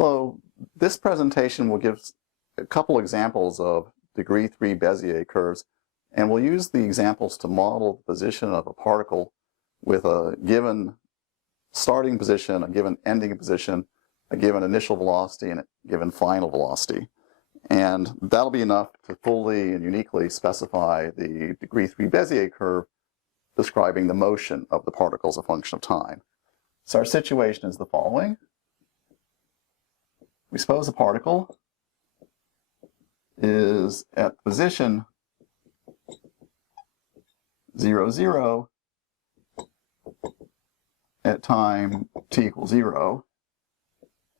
Hello, this presentation will give a couple examples of degree 3 Bezier curves, and we'll use the examples to model the position of a particle with a given starting position, a given ending position, a given initial velocity, and a given final velocity. And that'll be enough to fully and uniquely specify the degree 3 Bezier curve describing the motion of the particle as a function of time. So our situation is the following. We suppose a particle is at position 0, 0 at time t equals 0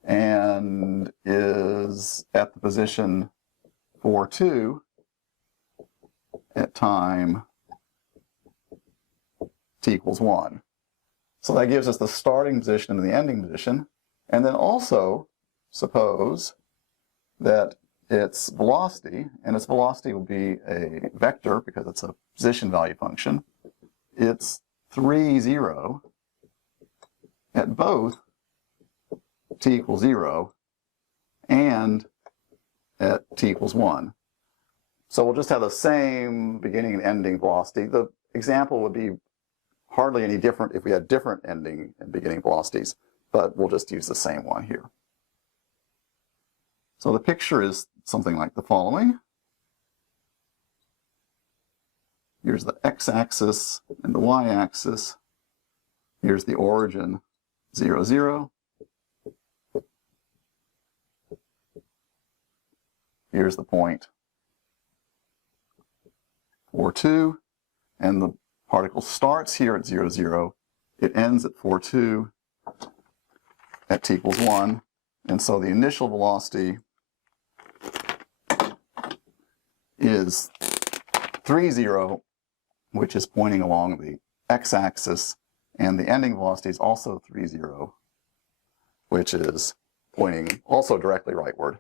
and is at the position 4, 2 at time t equals 1. So that gives us the starting position and the ending position. And then also suppose that its velocity, and its velocity will be a vector because it's a position value function, it's 3, 0 at both t equals 0 and at t equals 1. So we'll just have the same beginning and ending velocity. The example would be hardly any different if we had different ending and beginning velocities, but we'll just use the same one here. So the picture is something like the following. Here's the x-axis and the y-axis. Here's the origin, 0, 0. Here's the point, 4, 2. And the particle starts here at 0, 0. It ends at 4, 2 at t equals 1. And so the initial velocity is 3, 0, which is pointing along the x-axis, and the ending velocity is also 3, 0, which is pointing also directly rightward.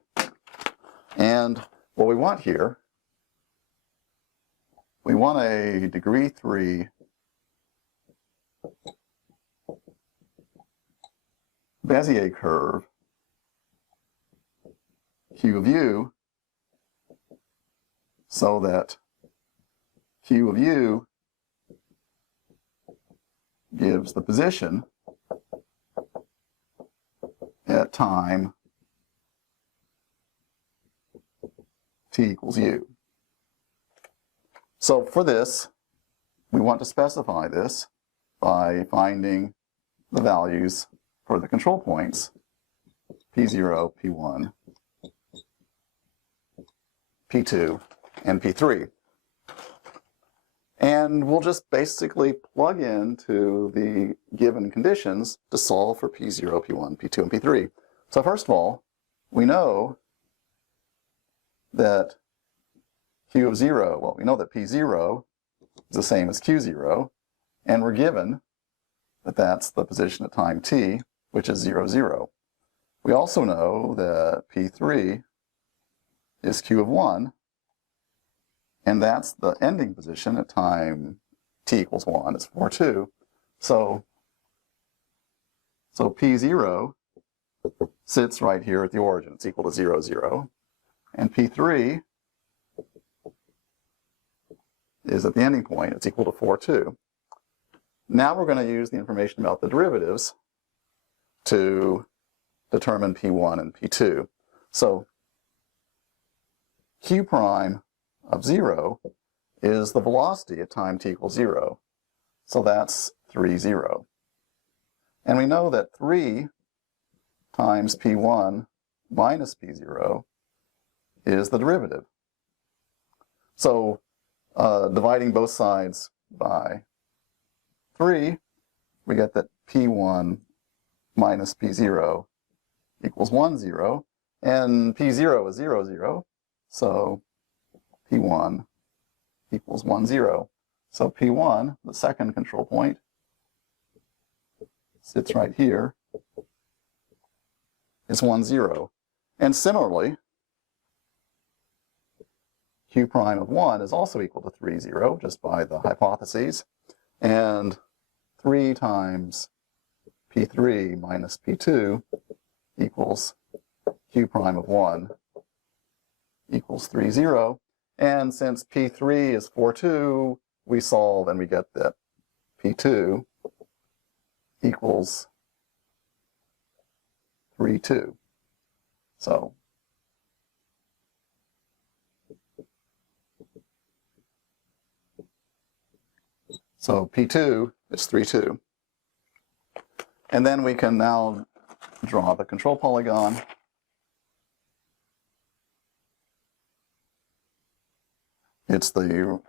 And what we want here, we want a degree 3 Bezier curve, Q of u, so that Q of u gives the position at time t equals u. So for this, we want to specify this by finding the values for the control points, P0, P1, P2, and P3. And we'll just basically plug into the given conditions to solve for P0, P1, P2, and P3. So first of all, we know that Q of 0, well, we know that P0 is the same as Q0, and we're given that that's the position at time t, which is 0, 0. We also know that P3 is Q of 1, and that's the ending position at time t equals 1, it's 4, 2. So P0 sits right here at the origin, it's equal to 0, 0. And P3 is at the ending point, it's equal to 4, 2. Now we're going to use the information about the derivatives to determine P1 and P2. So Q prime of 0 is the velocity at time t equals 0. So that's 3, 0. And we know that 3 times P1 minus P0 is the derivative. So dividing both sides by 3, we get that P1 minus P0 equals 1, 0, and P0 is 0, 0, so P1 equals 1, 0. So P1, the second control point, sits right here, is 1, 0. And similarly, Q prime of 1 is also equal to 3, 0, just by the hypotheses. And 3 times P3 minus P2 equals q prime of 1 equals 3, 0. And since P3 is 4, 2, we solve and we get that P2 equals 3, 2. So P2 is 3, 2. And then we can now draw the control polygon. It's the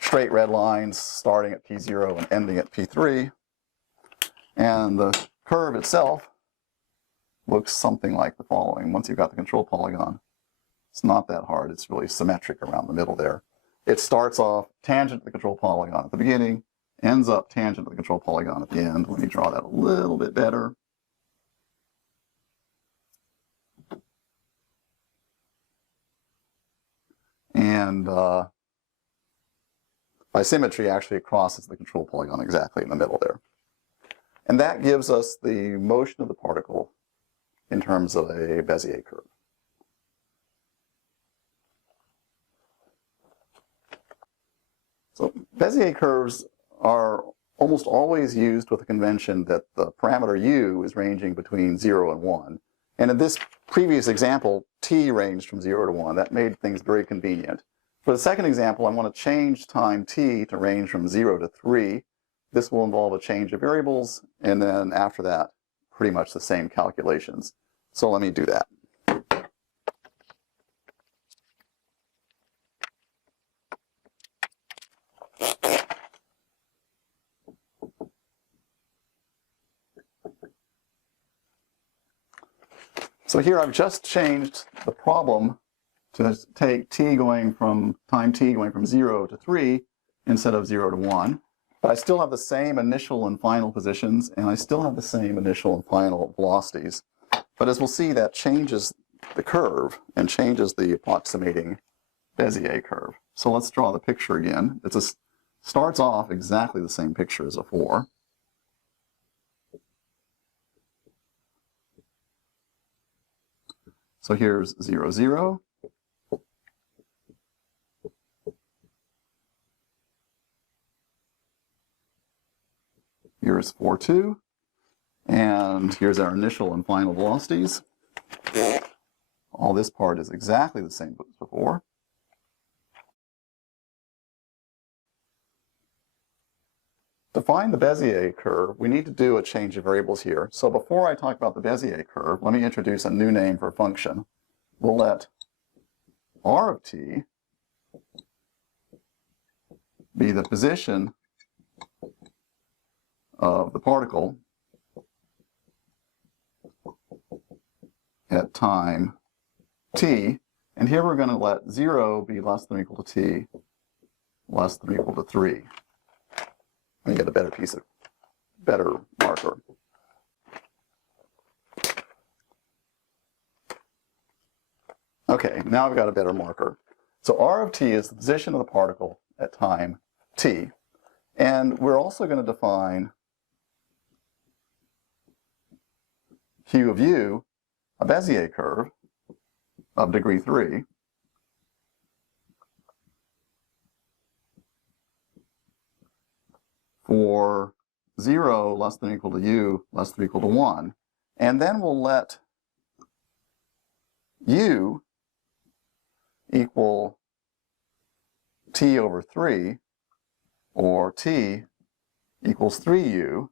straight red lines starting at P0 and ending at P3. And the curve itself looks something like the following. Once you've got the control polygon, it's not that hard. It's really symmetric around the middle there. It starts off tangent to the control polygon at the beginning, ends up tangent to the control polygon at the end. Let me draw that a little bit better. And by symmetry, actually, it crosses the control polygon exactly in the middle there. And that gives us the motion of the particle in terms of a Bezier curve. So Bezier curves are almost always used with the convention that the parameter u is ranging between 0 and 1. And in this previous example, t ranged from 0 to 1. That made things very convenient. For the second example, I want to change time t to range from 0 to 3. This will involve a change of variables, and then after that, pretty much the same calculations. So let me do that. So here I've just changed the problem to take time t going from 0 to 3 instead of 0 to 1. But I still have the same initial and final positions, and I still have the same initial and final velocities. But as we'll see, that changes the curve and changes the approximating Bezier curve. So let's draw the picture again. It starts off exactly the same picture as before. So here's 0, 0. Here's 4, 2. And here's our initial and final velocities. All this part is exactly the same as before. To find the Bezier curve, we need to do a change of variables here. So before I talk about the Bezier curve, let me introduce a new name for a function. We'll let r of t be the position of the particle at time t. And here we're going to let 0 be less than or equal to t less than or equal to 3. Let me get a better marker. Okay, now I've got a better marker. So r of t is the position of the particle at time t. And we're also going to define q of u, a Bezier curve of degree 3. For 0 less than or equal to u less than or equal to 1. And then we'll let u equal t over 3, or t equals 3u,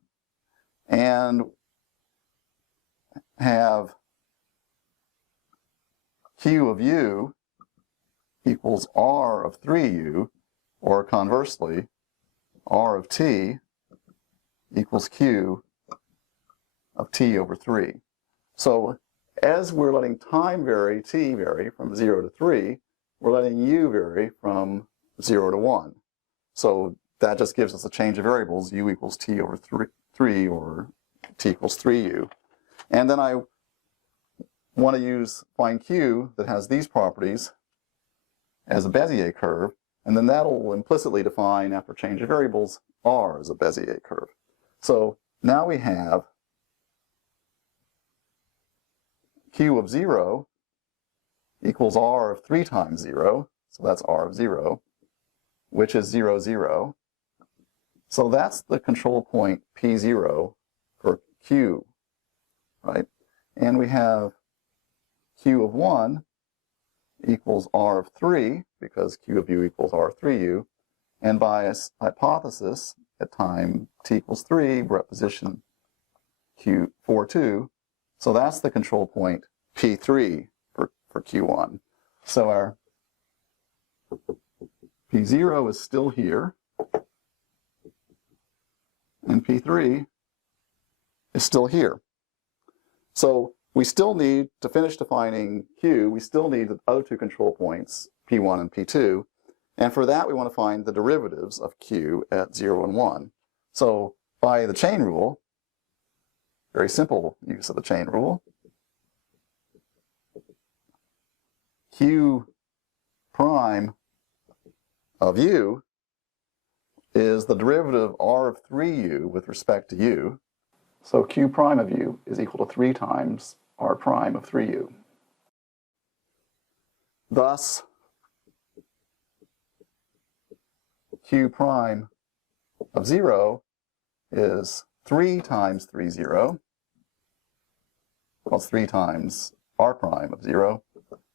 and have q of u equals r of 3u, or conversely, r of t equals q of t over 3. So as we're letting time vary, t vary from 0 to 3, we're letting u vary from 0 to 1. So that just gives us a change of variables, u equals t over 3 or t equals 3u. And then I want to find q that has these properties as a Bezier curve, and then that'll implicitly define, after change of variables, r as a Bezier curve. So now we have q of 0 equals r of 3 times 0, so that's r of 0, which is 0, 0. So that's the control point P0 for Q, right? And we have Q of 1 equals r of 3, because Q of u equals r of 3u. And by hypothesis, at time t equals 3, we're at position Q4, 2. So that's the control point P3 for Q1. So our P0 is still here, and P3 is still here. So we still need, to finish defining Q, we still need the other two control points, P1 and P2. And for that, we want to find the derivatives of Q at 0 and 1. So by the chain rule, very simple use of the chain rule, Q prime of u is the derivative r of 3u with respect to u. So Q prime of u is equal to 3 times r prime of 3u. Thus, Q prime of 0 is 3 times 3, 0. Well, it's 3 times r prime of 0,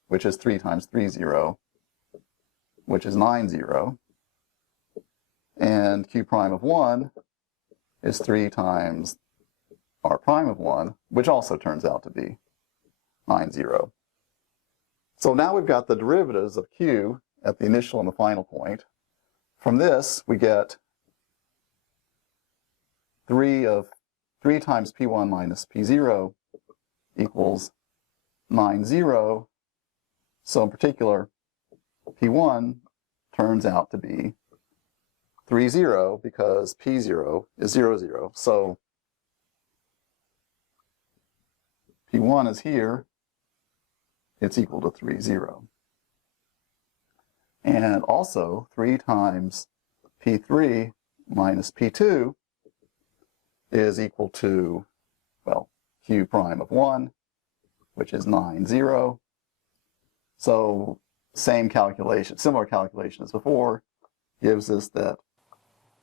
which is 3 times 3, 0, which is 9, 0. And Q prime of 1 is 3 times r prime of 1, which also turns out to be 9, 0. So now we've got the derivatives of Q at the initial and the final point. From this, we get 3 times P1 minus P0 equals 9, 0. So in particular, P1 turns out to be 3, 0 because P0 is 0, 0. So P1 is here, it's equal to 3, 0. And also 3 times P3 minus P2 is equal to, well, Q prime of 1, which is 9, 0. So same calculation, similar calculation as before, gives us that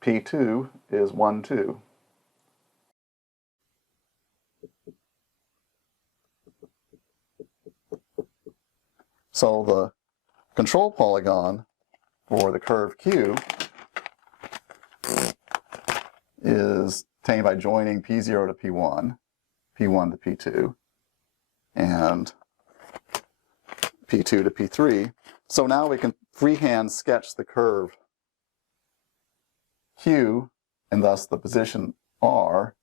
P2 is 1, 2. So the control polygon for the curve Q is obtained by joining P0 to P1, P1 to P2, and P2 to P3. So now we can freehand sketch the curve Q, and thus the position R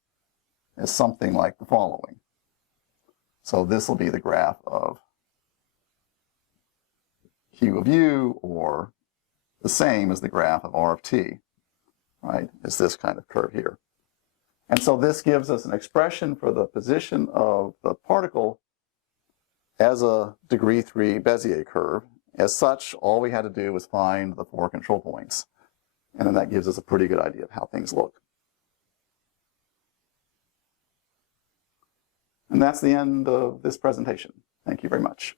is something like the following. So this will be the graph of Q of u, or the same as the graph of R of t, right? It's this kind of curve here. And so this gives us an expression for the position of the particle as a degree 3 Bezier curve. As such, all we had to do was find the 4 control points. And then that gives us a pretty good idea of how things look. And that's the end of this presentation. Thank you very much.